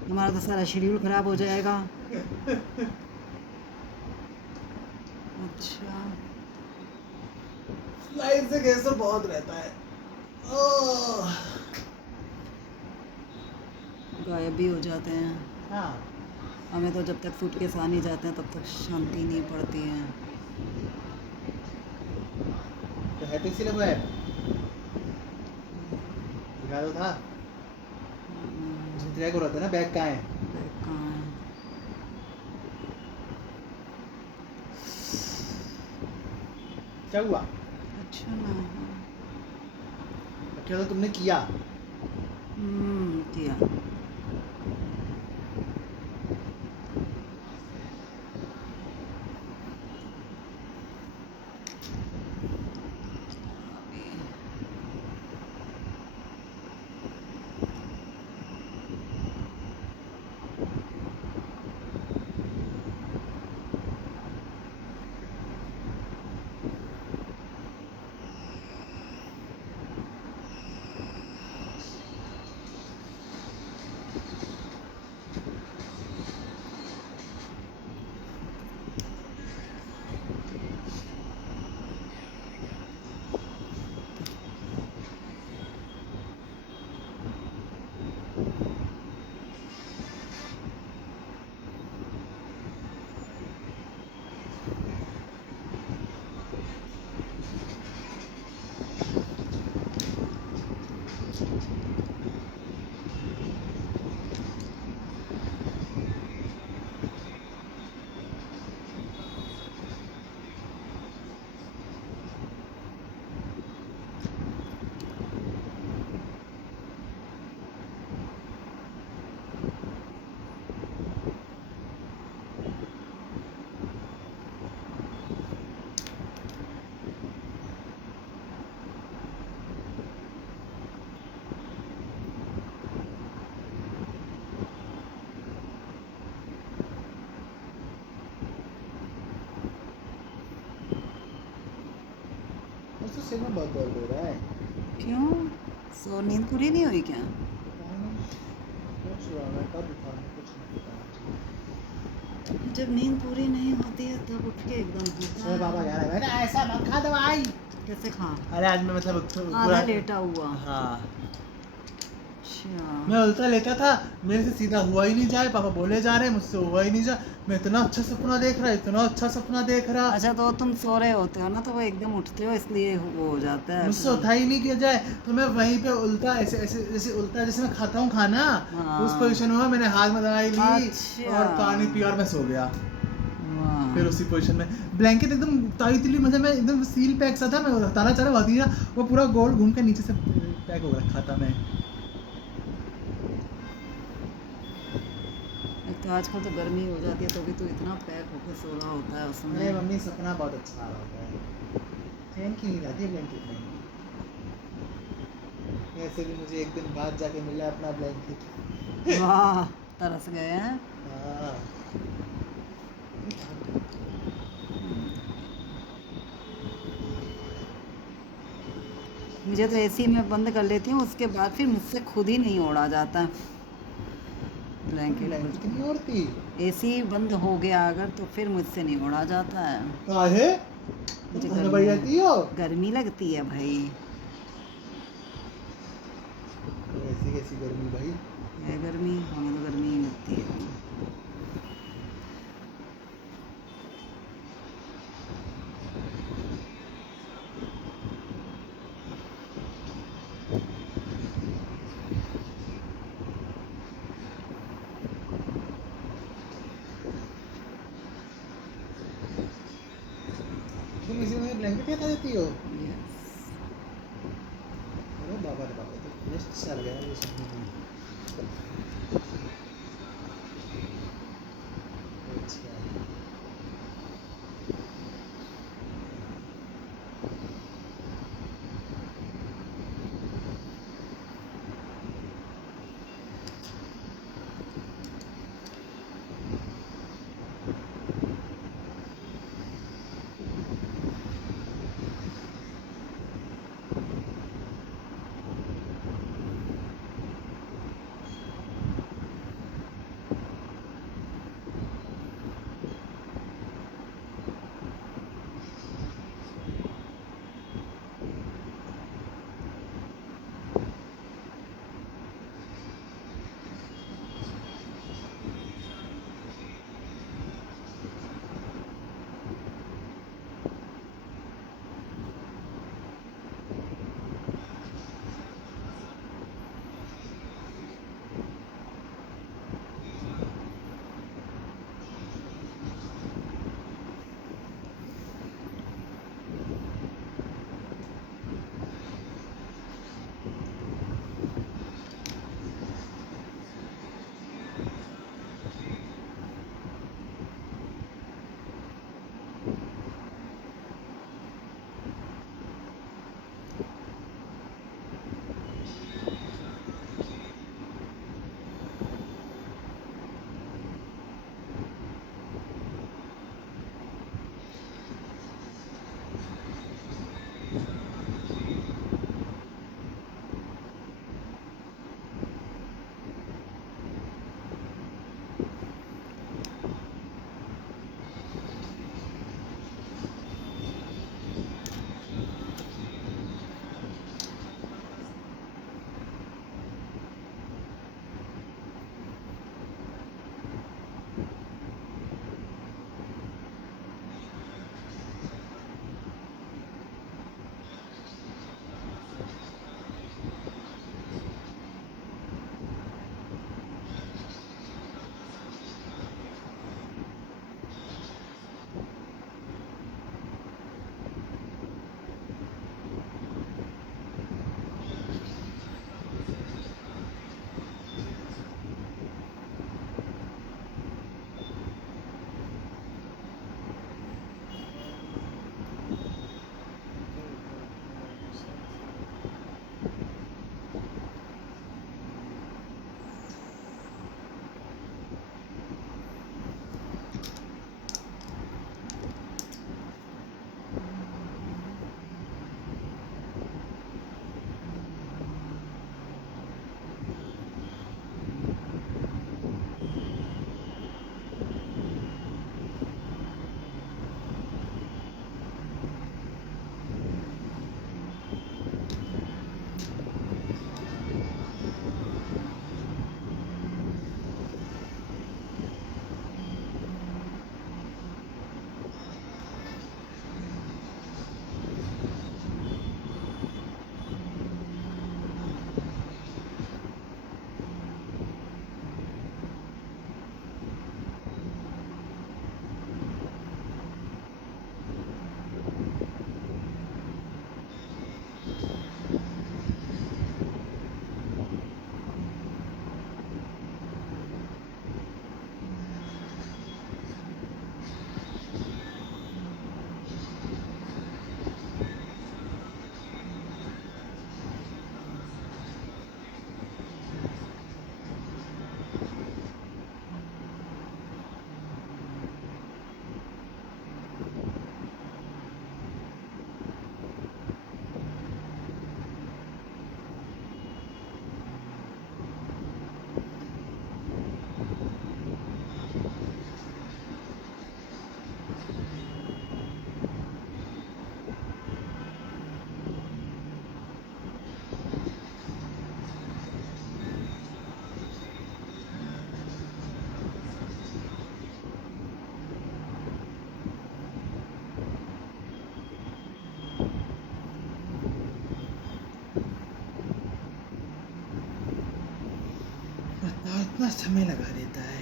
हमारा तो सारा शेड्यूल ख़राब हो जाएगा। अच्छा, लाइट से गैस तो बहुत रहता है। ओह, गायब भी हो जाते हैं। हाँ हमें तो जब तक सूटकेस आ नहीं जाते हैं तब तक शांति नहीं पड़ती है। तो है तो इसीलिए वो है, दिखा दो था उसमें ट्रैक हो रहा था ना बैग कहाँ है। बैग कहाँ है? क्या हुआ, अच्छा ना, क्या तो तुमने किया। किया। मुझे तो सिर में बहुत दर्द हो रहा है। क्यों? सो नींद पूरी नहीं हुई क्या? पता नहीं कुछ हुआ, मैं कब उठा, कुछ नहीं पता। जब नींद पूरी नहीं होती है तब उठ के एकदम होता सोए पापा है। कह रहा है बेटा ऐसा मत खा दवाई। कैसे खा? अरे आज मैं मतलब आधा लेटा हुआ। हाँ अच्छा, मैं उल्टा लेटा था, मेरे से सीधा हुआ ही नहीं जाए, पापा बोले जा रहे हैं मुझसे हुआ ही नहीं जाए। मैं इतना अच्छा सपना देख रहा, इतना अच्छा सपना देख रहा, अच्छा तो तुम सो रहे होते हो ना तो वो एकदम उठते हो इसलिए वो हो जाता है मुझसे फिर। उठा ही नहीं किया जाए। तो मैं वहीं पे उल्टा ऐसे ऐसे जैसे उल्टा जैसे मैं खाता हूँ खाना, हाँ। उस पोजीशन में हुआ, मैंने हाथ में दवाई ली अच्छा। और पानी पिया और मैं सो गया। वाह। फिर उसी पोजीशन में ब्लैंकेट एकदम टाइट ली, मतलब मैं एकदम सील पैक सा था, मैं हटाना चाह रहा हूँ, वो पूरा गोल घूम के नीचे से पैक हो रखा था मैं। एक तो आजकल तो गर्मी हो जाती है तो भी तो इतना पैक होकर सो रहा होता है अरे उसमें। मम्मी सपना बहुत अच्छा आ रहा होता है, चैन की नींद आती है ब्लैंकेट में। ऐसे भी मुझे एक दिन बाद जाके मिला अपना ब्लैंकेट। वाह, तरस गए हैं। हाँ मुझे तो एसी में बंद कर लेती हूँ उसके बाद फिर मुझसे खुद ही नहीं ओढ़ा जाता ब्लैंकेट। ब्लैंकेट नहीं ओढ़ती एसी बंद हो गया अगर तो फिर मुझसे नहीं ओढ़ा जाता है। काहे, मुझे तुम घर में बैठ जाती हो। गर्मी लगती है भाई। ऐसी कैसी गर्मी भाई। है गर्मी, हमें तो गर्मी ही लगती है भाई। तुम इसी में ब्लैंकेट हटा देती हो। यस। अरे बाबा रे बाबा, तो वेस्ट चल गया ये सब में। अच्छा इतना समय लगा देता है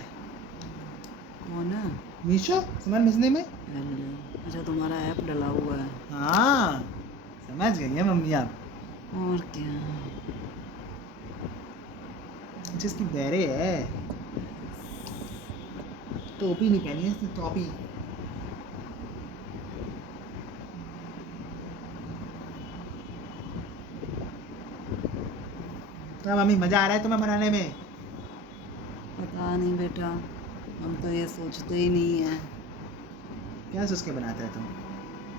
कौन है? मीशो सामान भेजने में। अरे, अच्छा तुम्हारा ऐप डला हुआ है। हाँ समझ गई है मम्मी आप। और क्या। जिसकी बैरे है टोपी नहीं पहनी है इसने टोपी। तो मम्मी मजा आ रहा है तुम्हें बनाने में। पता नहीं बेटा, हम तो ये सोचते ही नहीं है क्या सोच के बनाते हैं तुम।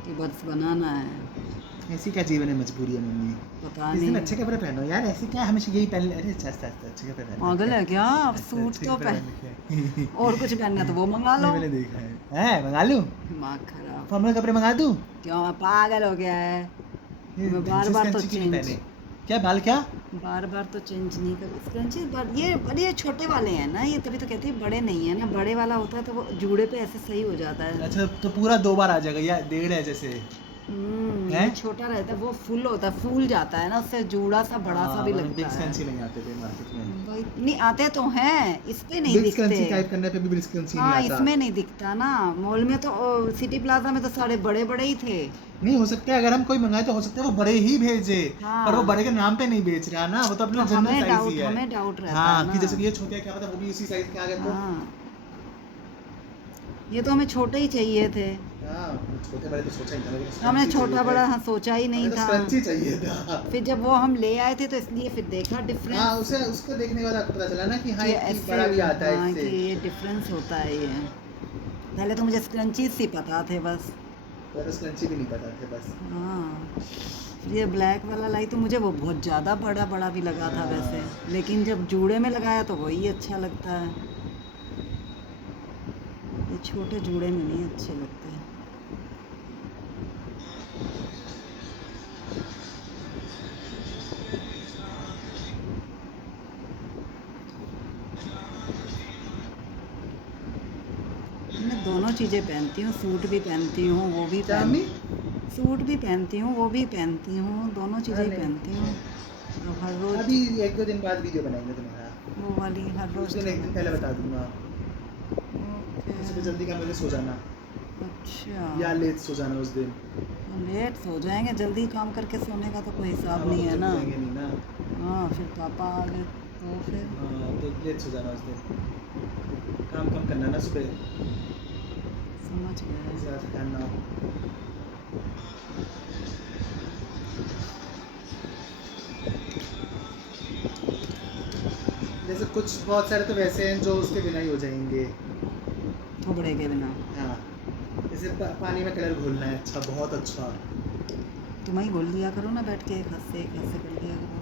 कि बस बनाना है। ऐसी क्या जीवन है मजबूरी है मम्मी। पता इस दिन नहीं अच्छे कपड़े पहनो यार ऐसे क्या हमेशा यही पहन ले। अरे अच्छा अच्छा अच्छा, अच्छे कपड़े पहनो। पागल है क्या? अब अच्छा, सूट अच्छे तो कपड़े पहन, पहन के। और कुछ पहनना है तो वो मंगा लो। मैंने देखा है मंगा लूं। दिमाग खराब। फॉर्मल कपड़े मंगा दूं। क्यों पागल हो गया है? ये मैं बार जींस बार तो कैंची क्यों नहीं चेंज, पहने। क्या बाल क्या। बार बार तो चेंज नहीं कर स्क्रंची। बट ये छोटे वाले हैं ना, ये तभी तो कहती है बड़े नहीं है ना। बड़े वाला होता है तो वो जूड़े पे ऐसे सही हो जाता है। अच्छा तो पूरा 2 बार आ जाएगा या 1.5 है जैसे। ये हैं? छोटा रहता है, वो फुल होता है, फूल जाता है ना, उससे जूड़ा सा बड़ा सा भी लगता बिग है। स्कंची नहीं आते थे मार्केट में। वही नहीं आते तो हैं, इस पे नहीं बिग स्कंची दिखते। टाइप करने पे भी बिग स्कंची नहीं हाँ आता। इसमें नहीं दिखता ना। मॉल में तो सिटी प्लाजा में तो सारे बड़े बड़े ही थे। नहीं हो सकता है अगर हम कोई मंगाए तो हो सकता है वो बड़े ही भेजे। हाँ। पर वो बड़े के नाम पे नहीं बेच रहा ना वो तो अपना तो जनरल हमें साइज डाउट ही है। हमें डाउट रहता हाँ है ना। कि जैसे कि ये छोटे हैं क्या पता वो भी उसी साइज के आ गए तो। हाँ ये तो हमें छोटे ही चाहिए थे। हाँ छोटे बड़े तो सोचा ही था लेकिन हमने स्क्रंची छोटा चाहिए बड़ा थे। हाँ सोचा ही नहीं हमें तो था। स्क्रंची चाहिए था। फिर जब वो हम ले आए थे तो इसलिए फिर देखा हाँ डिफरेंस उसे उसको देखने के बाद आपको पता चला ना कि हाँ कि एक ऐसे, बड़ा भी आता है हाँ इससे। कि ये डिफरेंस होता है ये। पहले तो मुझे स्क्रंचीज ही पता थे बस। तो स्क्रंची भी नहीं पता थे बस। हाँ फिर ये ब्लैक वाला लाई तो मुझे वो बहुत ज़्यादा बड़ा बड़ा भी लगा था वैसे, लेकिन जब जूड़े में लगाया तो वही अच्छा लगता है। ये छोटे जूड़े में नहीं अच्छे लगते। मैं दोनों चीज़ें पहनती हूँ, सूट भी पहनती हूँ, वो भी क्या अम्मी? सूट भी पहनती हूँ, वो भी पहनती हूँ, दोनों चीज़ें ही अरे। पहनती हूँ। और हर रोज अभी 1-2 दिन बाद वीडियो बनाएंगे तुम्हारा। वो वाली हर उस रोज दिन एक दिन पहले बता दूंगा। ओके। सुबह जल्दी का मुझे सो जाना अच्छा या लेट सो जाना उस दिन। लेट सो जाएंगे, जल्दी काम करके सोने का तो कोई हिसाब हाँ, नहीं है जल्दी ना। जाएंगे नहीं ना। हाँ फिर पापा आ गए तो फिर हाँ तो लेट सो जाना उस दिन। काम कम करना ना सुबह समझ गए। ज़्यादा थकान ना हो। जैसे कुछ बहुत सारे तो वैसे हैं जो उसके बिना ही हो जाएंगे। थोबड़े के बिना। हाँ जैसे पानी में कलर घोलना है अच्छा बहुत अच्छा। तुम ही बोल दिया करो ना बैठ के, एक हाथ से कर दिया करो।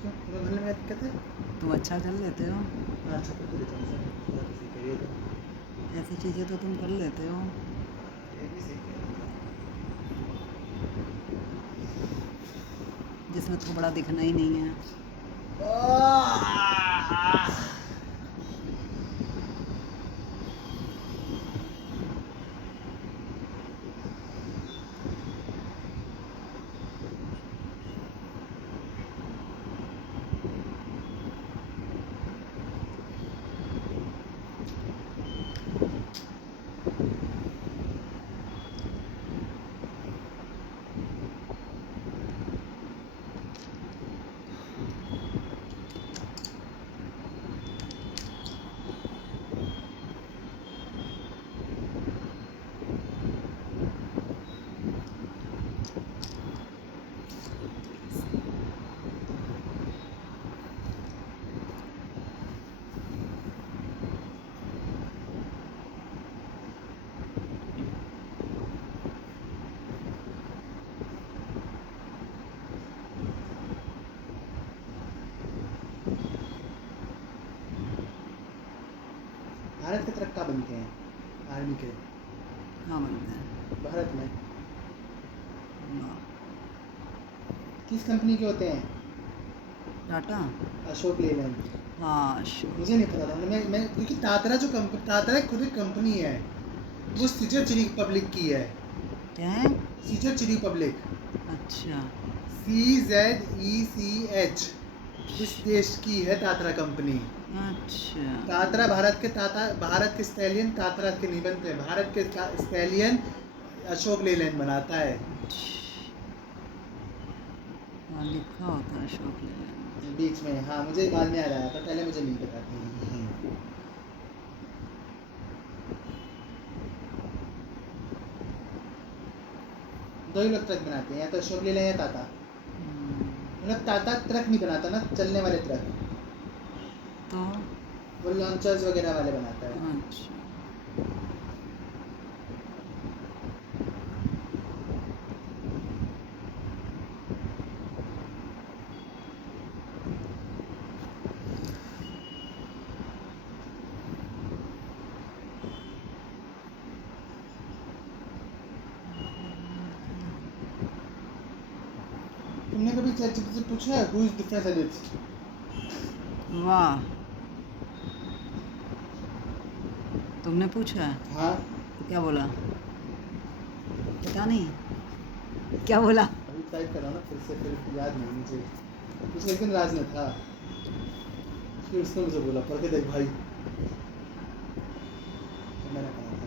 क्यों तुम्हें घोलने में दिक्कत है। तुम अच्छा कर लेते हो, अच्छा फिर तो लेता हूँ सर किसी करिए तो। ऐसी चीज़ें तो तुम कर लेते हो। ये भी सही कह रहे जिसमें थोबड़ा दिखना ही नहीं है। हो। भारत के ट्रक कहाँ बनते हैं आर्मी के। हाँ बनते हैं। भारत में ना। किस कंपनी के होते हैं। टाटा। अशोक लेलैंड। हाँ sure। मुझे नहीं पता था मैं क्योंकि तातरा जो तातरा खुद एक कंपनी है वो सीजर चिली पब्लिक की है। क्या है? सीजर चिली पब्लिक अच्छा। CZECH इस देश की है तात्रा कंपनी। अच्छा तात्रा भारत के स्टैलियन तात्रा के नहीं बनते हैं, भारत के स्टैलियन अशोक लेलैंड बनाता है। हाँ, लिखा होता है अशोक लेलैंड। बीच में, हाँ मुझे बाद में याद आया था, पहले मुझे नहीं पता था। दो ही लोग ट्रक बनाते हैं, या तो अशोक लेलैंड या टाटा। मतलब टाटा ट्रक नहीं बनाता ना, चलने वाले ट्रक, तो वो लॉन्चर्स वगैरह वाले बनाता है। अच्छा तुमने कभी ChatGPT से पूछा है हु इज डिफरेंस एडिट्स? वाह, तुमने पूछा है हाँ, तो क्या बोला? पता नहीं क्या बोला। अभी टाइप कर रहा हूँ ना फिर से, फिर याद नहीं मुझे। कुछ एक दिन राज में था, फिर उसने मुझे बोला पढ़ के देख भाई, तो मैंने कहा था।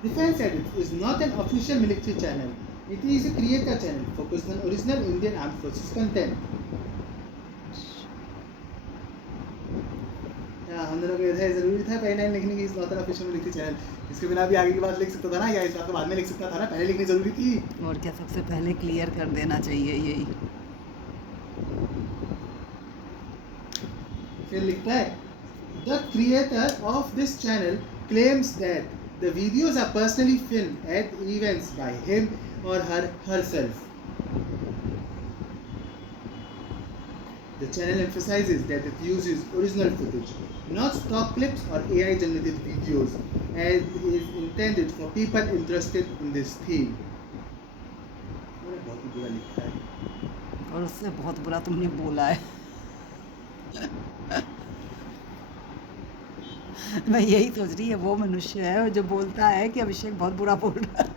Defense Edits is not an official military channel. It is a creator channel focused on original Indian Armed Forces content. हम दोनों को ये जरूरी था पहले लिखने की, इस not an official military channel. इसके बिना भी आगे की बात लिख सकता था ना, या इस बात को बाद में लिख सकता था ना, पहले लिखनी जरूरी थी। और क्या, सबसे पहले क्लियर कर देना चाहिए यही। फिर लिखता है the creator of this channel claims that the videos are personally filmed at events by him और herself. The channel emphasizes that it uses original footage, not stock clips or AI generated videos, as is intended for people interested in this theme. बहुत ही बुरा लिखा है। और उससे बहुत बुरा तुमने बोला है। मैं यही सोच रही है, वो मनुष्य है जो बोलता है कि अभिषेक बहुत बुरा बोल रहा है,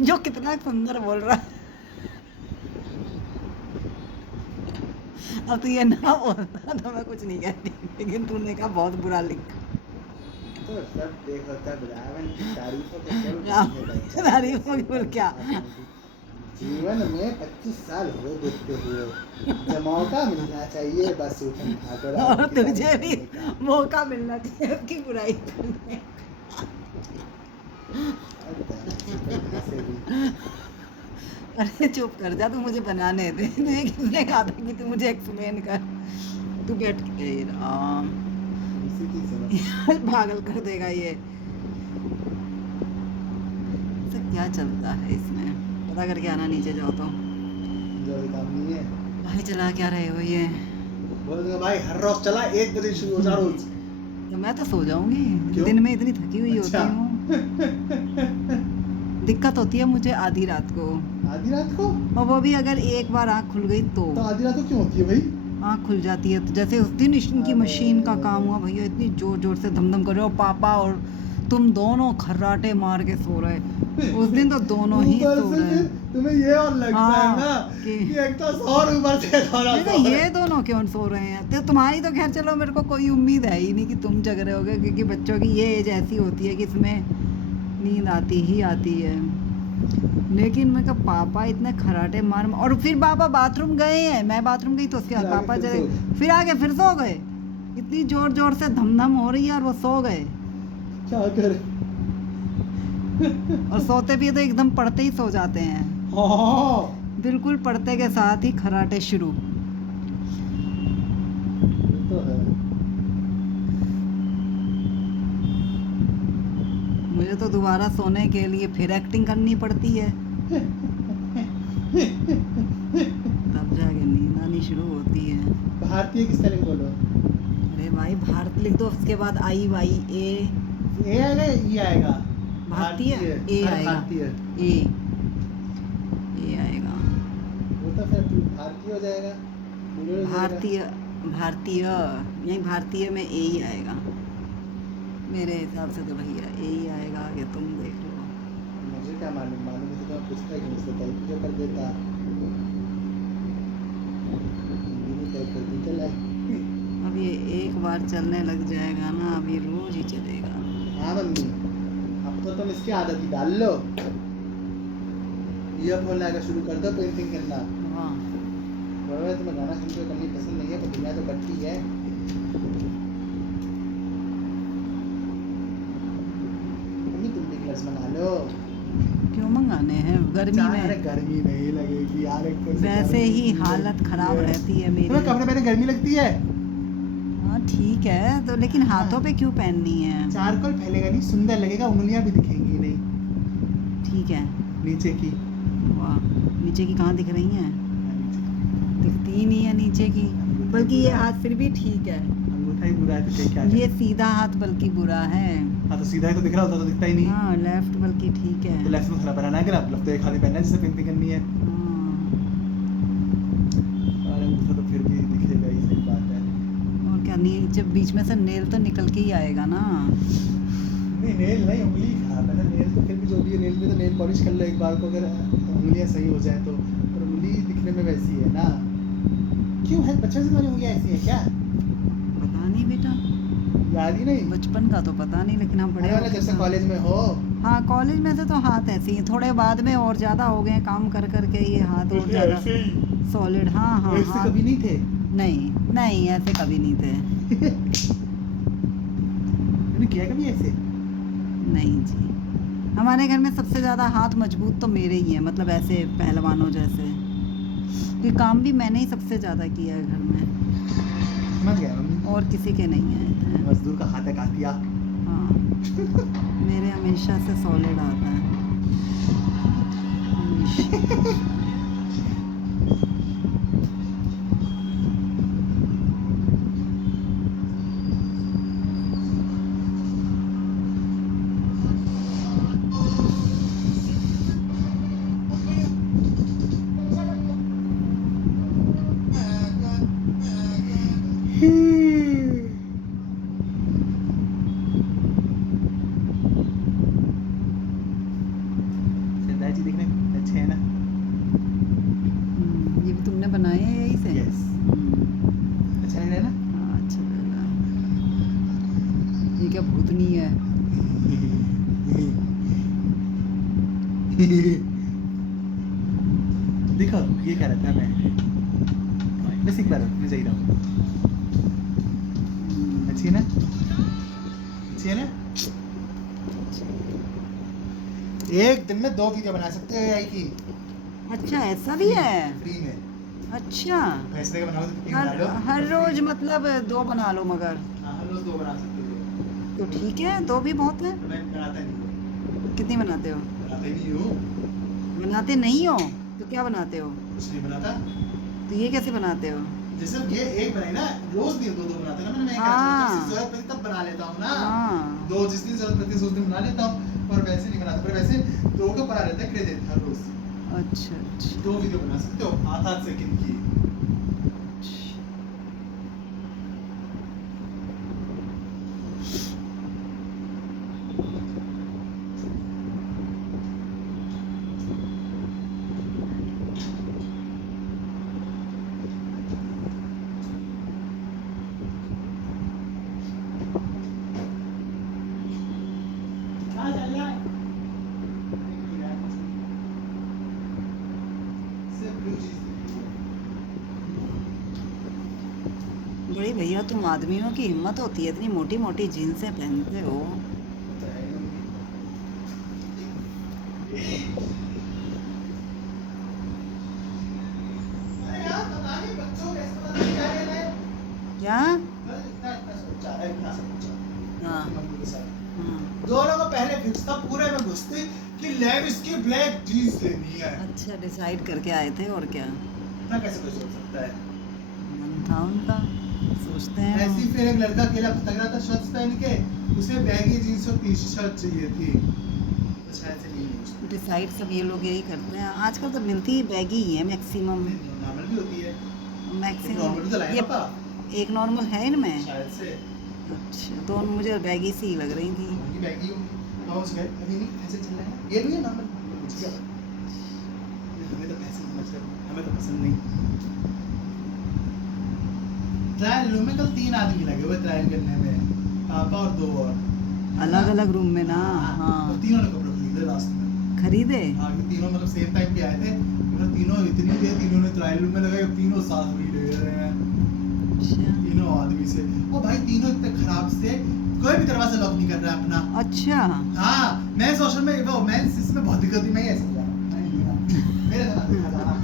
जो कितना सुंदर बोल रहा है। अब तो ये ना बोलता तो मैं कुछ नहीं कहती, लेकिन तूने कहा बहुत बुरा लिख। तो सब देख होता है बुलावन की तारीफों को करो। तारीफों की बोल क्या? जीवन में 25 साल हो देखते हुए, जब मौका मिलना चाहिए बस उठा और तुझे भी मौका मिलना चाहिए उसकी बुराई करने। अरे चुप कर जा, तू मुझे बनाने दे। तुझे किसने कहा था कि तू मुझे एक्सप्लेन कर? तू बैठ के पागल कर देगा ये। तो क्या चलता है इसमें, पता करके आना, नीचे जाओ तो। भाई चला क्या रहे हो ये? बोल दूंगा भाई हर रोज चला 1 बजे शुरू हो जा रोज। तो मैं तो सो जाऊंगी, क्यों? दिन में इतनी थकी हुई अच्छा। होती हूँ। दिक्कत होती है मुझे आधी रात को, आधी रात को? और वो भी अगर एक बार आँख खुल गई तो। तो आधी रात को क्यों होती है भाई? आँख खुल जाती है तो, जैसे उस दिन इनकी मशीन का काम हुआ भैया, इतनी जोर जोर से धमधम कर रहे हो, पापा और तुम दोनों खर्राटे मार के सो रहे। उस दिन तो दोनों ही ऊपर सो से रहे। तुम्हें ये और लगता है हाँ, ना कि एक तो और ऊपर से थोड़ा देखो ये दोनों क्यों सो रहे हैं? तो तुम्हारी तो खैर चलो, मेरे को कोई उम्मीद है ही नहीं कि तुम जग रहे होगे, क्योंकि बच्चों की ये एज ऐसी होती है कि इसमें नींद आती ही आती है। लेकिन मैं कहा पापा इतने खराटे मार, और फिर पापा बाथरूम गए हैं, मैं बाथरूम गई तो उसके बाद पापा चले, फिर आके फिर सो गए। इतनी जोर जोर से धमधम हो रही है और वो सो गए। क्या करे? और सोते भी तो एकदम पढ़ते ही सो जाते हैं। हाँ बिल्कुल पढ़ते के साथ ही खराटे शुरू। तो है। मुझे तो दोबारा सोने के लिए फिर एक्टिंग करनी पड़ती है, तब जाके नींद भारतीय की स्पेलिंग बोलो। अरे भाई भारत लिख दो, उसके बाद IYA। ए आएगा या ई आएगा? भारतीय ए हर आएगा। भारतीय। ए आएगा। वो तो फिर भारतीय हो जाएगा। plural हो जाएगा। भारतीय नहीं, भारतीय में ए ही आएगा मेरे हिसाब से तो भैया, ए ही आएगा। आगे तुम देख लो। मुझे क्या मालूम, मालूम है तो मैं पूछता ही नहीं, उसको टाइप जो कर देता। हिंदी में टाइप कर दी चल। अब ये एक बार चलने लग जाएगा ना, अब ये रोज ही चलेगा। हाँ मम्मी, अब तो तुम इसकी आदत ही डाल लो। ईयरफोन लगाकर शुरू कर दो पेंटिंग करना। हाँ बराबर, तुम्हें गाना सुनते हुए करनी पसंद नहीं है, पर दुनिया तो करती है। मम्मी तुम भी ग्लव्स मंगा लो। क्यों मंगाने हैं गर्मी अरे में? गर्मी नहीं लगेगी यार, एक तो वैसे ही गर्मी हालत लगती खराब है। रहती है मेरी। तुम्हें कपड़े पहने गर्मी लगती है? हाँ ठीक है तो, लेकिन हाँ। हाथों पे क्यों पहननी है? चारकोल फैलेगा नहीं, सुंदर लगेगा, उंगलियां भी दिखेंगी नहीं। ठीक है। नीचे की। वाह, नीचे की कहाँ दिख रही हैं? दिखती ही नहीं है नीचे की। बल्कि ये हाथ फिर भी ठीक है, अंगूठा ही बुरा है तो क्या ये सीधा हाथ बल्कि बुरा है। हाँ तो सीधा ही तो दिख रहा होता तो दिखता ही नहीं। हाँ लेफ्ट बल्कि ठीक है। तो लेफ्ट में खराब बनाना है क्या? लेफ्ट तो एक हाथ ही पहनना है जिसे पेंटिंग करनी है। हाँ, और अंगूठा तो फिर भी दिखेगा ही, सही बात है। और क्या, नीचे बीच में से नेल तो निकल के ही आएगा ना। नहीं नेल नहीं, उंगली खराब है ना। नेल तो फिर भी जो भी है, नेल में तो नेल पॉलिश कर लो एक बार को, अगर उंगलियां सही हो जाए तो। पर उंगली दिखने में वैसी है ना। क्यों है बच्चों से तुम्हारी उंगलियां ऐसी हैं क्या? पता नहीं बेटा, याद ही नहीं। बचपन का तो पता नहीं, लेकिन हम बड़े अरे वाला जब से कॉलेज में हो। हाँ कॉलेज में से तो हाथ ऐसे ही, थोड़े बाद में और ज़्यादा हो गए काम कर कर के, ये हाथ और ज़्यादा ऐसे ही। सॉलिड। हाँ हाँ ऐसे हाँ। कभी नहीं थे। नहीं नहीं, ऐसे कभी नहीं थे। तूने किया कभी ऐसे? नहीं जी, हमारे घर में सबसे ज़्यादा हाथ मजबूत तो मेरे ही हैं, मतलब ऐसे पहलवानों जैसे। ये काम भी मैंने ही सबसे ज़्यादा किया है घर में, समझ गया मम्मी। और किसी के नहीं है इतने। मजदूर का हाथ है कातिया। हाँ मेरे हमेशा से सॉलिड आता है, हमेशा। सरदार जी दिखने अच्छे हैं ना? ये भी तुमने बनाए हैं यही से? Yes. अच्छा नहीं है ना? हाँ अच्छा लग रहा है। ये क्या भूतनी है? देखो ये क्या रहता है, मैं सीख पा रहा हूँ, मैं सही रहा हूँ। अच्छी है ना? अच्छी है ना? एक दिन में 2 वीडियो बना सकते हो AI की। अच्छा ऐसा भी है? फ्री में। अच्छा, पैसे का बनाओ तो कितनी बना लो। हर रोज मतलब 2 बना लो मगर। हाँ हर रोज 2 बना सकते हो। तो ठीक है, 2 भी बहुत है। मैं बनाता नहीं हूँ। कितनी बनाते हो? बनाता ही नहीं हूँ। बनाते नहीं हो तो क्या बनाते हो? कुछ नहीं बनाता। तो ये कैसे बनाते हो? जैसे ये एक बनाई ना, रोज नहीं 2 बनाता ना मैं। हाँ। जब जरूरत पड़ती तब बना लेता हूँ ना। हाँ। 2 जिस दिन जरूरत पड़ती है उस दिन बना लेता हूँ, पर वैसे नहीं बनाता। पर वैसे 2 का बना रहता है क्रेडिट हर रोज। अच्छा अच्छा 2 वीडियो बना सकते हो 8-8 सेकंड की। कहाँ चल रहा है? सिर्फ blue cheese देखिए। बड़ी भैया तुम आदमियों की हिम्मत होती है, इतनी मोटी मोटी जीन्सें पहनते हो। अरे यार पता नहीं बच्चों को ऐसा पता नहीं क्या कहना है। क्या? इतना सोचा है, इतना सोचा। हाँ। मम्मी के साथ हाँ। दोनों को पहले फिक्स था, पूरे में घुसते कि लेविस की ब्लैक जीन्स लेनी है। अच्छा डिसाइड करके आए थे, और क्या। इतना कैसे कोई सोच सकता है? मन था उनका, सोचते हैं ऐसे ही फिर एक लड़का अकेला भटक रहा था शर्ट्स पहन के, उसे बैगी जींस और टी शर्ट चाहिए थी, तो शायद से नहीं मिली उसको। डिसाइड सब ये लोग यही करते हैं। आजकल तो मिलती ही बैगी ही है मैक्सिमम। नॉर्मल भी होती है, नॉर्मल भी तो लाया ये पापा एक नॉर्मल है इनमें। शायद से। अच्छा, तो मुझे बैगी सी लग रही थी। उनकी बैगी होंगी, पहुंच गए अभी नहीं, ऐसे चल रहा है, ये नहीं है नॉर्मल, मुझे क्या पता। हमें तो पैसे समझ रहे हो, हमें तो पसंद नहीं। ट्रायल रूम में कल 3 आदमी लगे हुए ट्रायल करने में, पापा और 2 और। अलग अलग रूम में ना। हाँ, और तीनों ने कपड़े खरीदे लास्ट में। खरीदे। हाँ, ये तीनों मतलब सेम टाइम पे आए थे, और तीनों इतनी देर तीनों ने ट्रायल रूम में लगाए, तीनों साथ में ले रहे हैं अच्छा तीनों आदमी से। ओ भाई तीनों इतने खराब से, कोई भी दरवाजा लॉक नहीं कर रहा है अपना। अच्छा। हाँ, मैं सोशल में वो मैं इसमें बहुत दिक्कत थी, मैं ही ऐसे जा रहा हूं, मैं नहीं रहा। मेरे साथ दिखा जा रहा।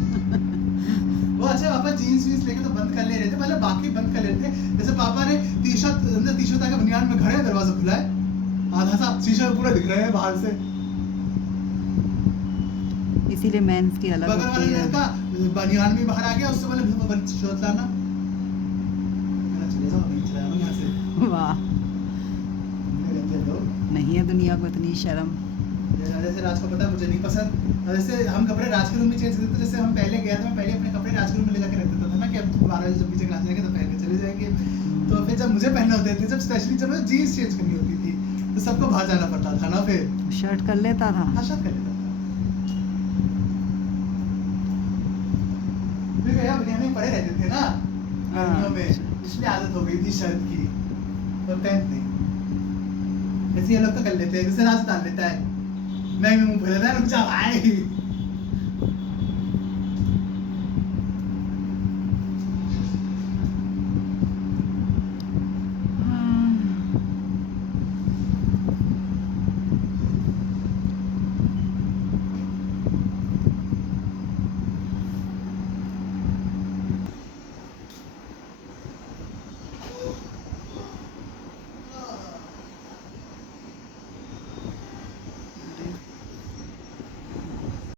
वो अच्छा पापा जीन्स वीन्स लेके तो बंद कर ले रहे थे, पहले बाकी बंद कर लेते थे। जैसे पापा ने टी-शर्ट अंदर टी-शर्ट आके बनियान में खड़े हैं, दरवाजा खुला है, आधा सा शीशा पूरा दिख रहा है बाहर से। इसीलिए मेंस की अलग बगल वाला होती है। लड़का बनियान में बाहर आ गया, उससे बोले भैया बंद शर्ट लाना, मेरा चले जाओ, नहीं चला जाऊंगा यहाँ से। वाह, मेरे गंदे लोग। नहीं है दुनिया को इतनी शर्म। जैसे राज को पता है मुझे नहीं पसंद, वैसे हम कपड़े राज के रूम में चेंज करते थे। जैसे हम पहले गया था, मैं पहले अपने कपड़े राज के रूम में ले जाके रख देता था ना, कि अब 12 बजे जब पीछे क्लास जाएंगे तो पहन के चले जाएंगे। तो फिर जब मुझे पहनने होते थे, जब स्पेशली जब मुझे जीन्स चेंज करनी होती थी, तो सबको बाहर जाना पड़ता था ना, फिर शर्ट कर लेता था। हर्षद कर लेता था। फिर भैया बनियान में पड़े रहते थे ना गर्मियों में, इसलिए आदत हो गई थी शर्ट की, तो पैंट नहीं। ऐसे ये लोग तो कर लेते हैं, जैसे राज डाल लेता है, मैं मुंह फैला था, रुक जा भाई।